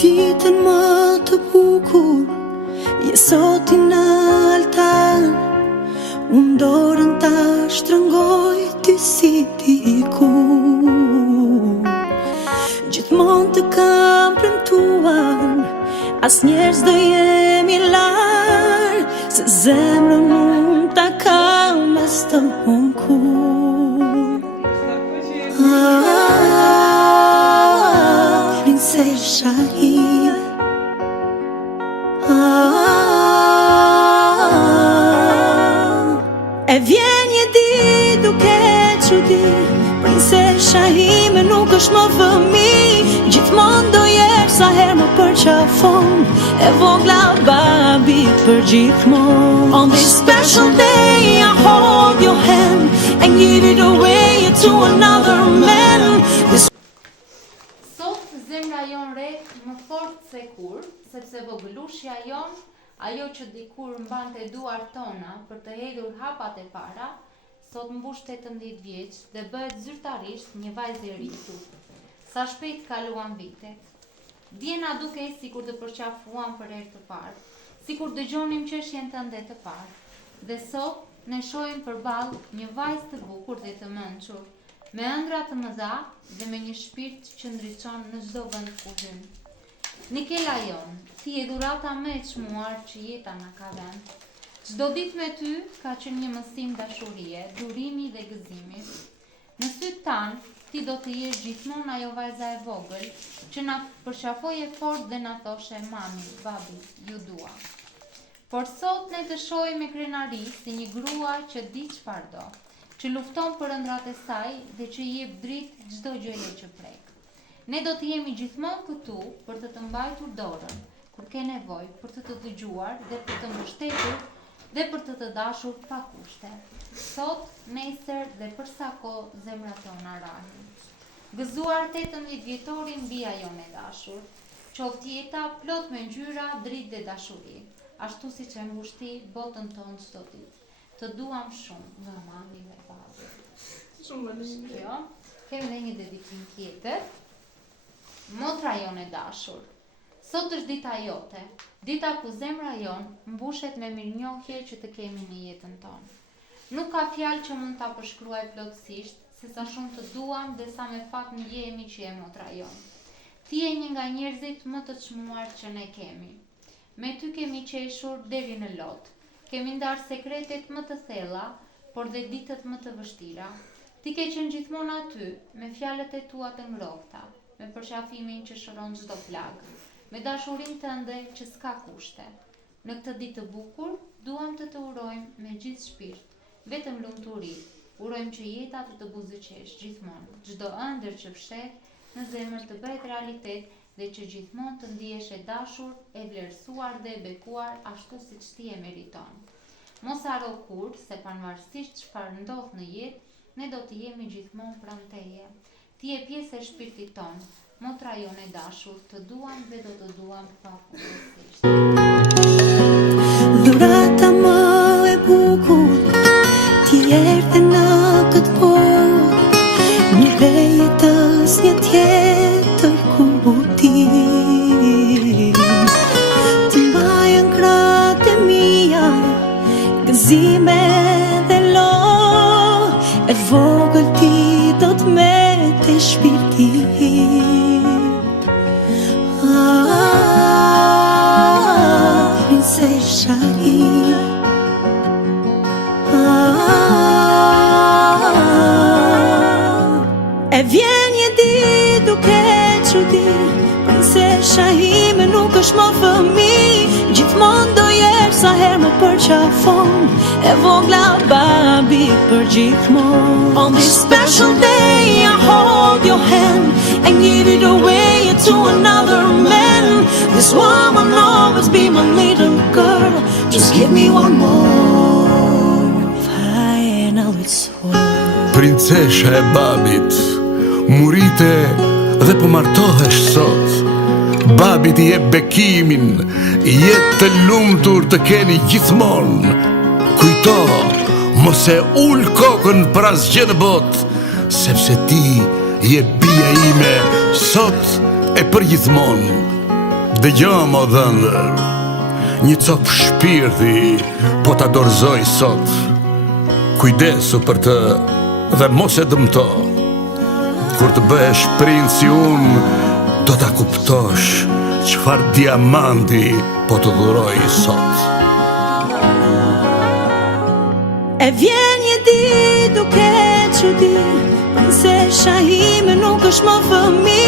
ditën më të bukur, je soti në altar. Unë dorën ta shtrëngoj ty si dikur. Gjithmonë të kam premtuar, asnjëherë s'do jemi larg, se zemrën unë ta kam mes të hunkur. Princesha ime, e vjen një ditë duke çudi, princesha ime nuk është më fëmijë, gjithmonë do jesh sa herë më përqafon, e vogla babi për gjithmonë. On this special day I hold your hand and give it away to another man. Sot zemra jon rek më fort se kur, sepse vogëlushja jon, ajo që dikur mbante duart tona për të hedhur hapat e para, sot mbush 18 vjeç dhe bëhet zyrtarisht një vajzë e rritur. Sa shpejt kaluan vitet. Djena dukej sikur të përqafuam për herë të parë, sikur dëgjonim çështjen tënde të parë. Dhe sot ne shohim përballë një vajzë të bukur dhe të mençur, me ëndra të mëdha dhe me një shpirt që ndriçon në çdo vend ku hyn. Nikela jon, ti je dhurata më e çmuar që jeta na ka dhënë. Çdo ditë me ty ka qenë një mësim dashurie, durimi dhe gëzimi. Në sytë tanë, ti do të jesh gjithmonë ajo vajza e vogël që na përqafoje fort dhe na thoshe mami, babi, ju dua. Por sot ne të shohim me krenari si një grua që di çfarë do, që lufton për ëndrat e saj dhe që i jep dritë çdo gjëje që prek. Ne do të jemi gjithmonë këtu për të të mbajtur dorën, kur ke nevojë, për të të dëgjuar dhe për të mbështetur dhe për të të dashur pa kushte. Sot, nesër dhe për sa kohë zemrat tona rahin. Gëzuar 18 vjetorin bija jon e dashur, qoftë jeta plot me ngjyra, dritë dhe dashuri, ashtu siç e mbushti botën tonë çdo ditë. Të duam shumë nga mami dhe babi. Shumë vëllësh. Jo, kemi edhe një dedikim tjetër. Motra jon e dashur, sot është dita jote, dita ku zemra jon mbushet me mirënjohje që të kemi në jetën tonë. Nuk ka fjalë që mund ta përshkruaj plotësisht se sa shumë të duam dhe sa me fat ndjehemi që je motra jon. Ti je një nga njerëzit më të çmuar që ne kemi. Me ty kemi qeshur deri në lot. Kemi ndarë sekretet më të thella, por dhe ditët më të vështira. Ti ke qenë gjithmonë aty, me fjalët e tua të ngrohta, me përqafimin që shëron çdo plagë, me dashurinë tënde që s'ka kushte. Në këtë ditë të bukur, duam të urojmë me gjithë shpirt, vetëm lumturi. Urojmë që jeta të buzëqesh gjithmonë, çdo ëndër që fshet në zemër të bëhet realitet dhe që gjithmonë të ndihesh e dashur, e vlerësuar dhe e bekuar ashtu siç ti e meriton. Mos haro kur se pavarësisht çfarë ndodh në jetë, ne do të jemi gjithmonë pranë teje. Ti je pjesë e shpirtit ton, motra jon e dashur, të duam dhe do të duam pafundësisht. Dhurata më e bukur, ti erdhe në këtë botë, një vetës një tjetër kuptim. Të mbajën kratë e mia, gëzime dhe lo, e vogël ti do të mete shpirtin. Princesha ime, e vjen një ditë duke çudi, princesha ime nuk është më fëmijë, gjithmonë do jesh sa herë më përqafon, e vogla babi për gjithmonë. On this special day I hold your hand and give it away to another man. This woman will always be my little girl. Just give me one more final word. Princesha e babit, murite dhe po martohesh sot. Babit i jep bekimin, jetë të lumtur të keni gjithmonë. Kujto, mos e ul kokën për asgjë në botë, sepse ti je bija ime sot e për gjithmonë. Dëgjo mo dhëndër, një cop shpirti po ta dorëzoj sot. Kujdesu për të dhe mos e dëmto. Kur të bëhesh prind si unë, do ta kuptosh çfar diamanti po të dhuroj sot. E vjen një ditë duke çudi, princesha ime nuk është më fëmijë.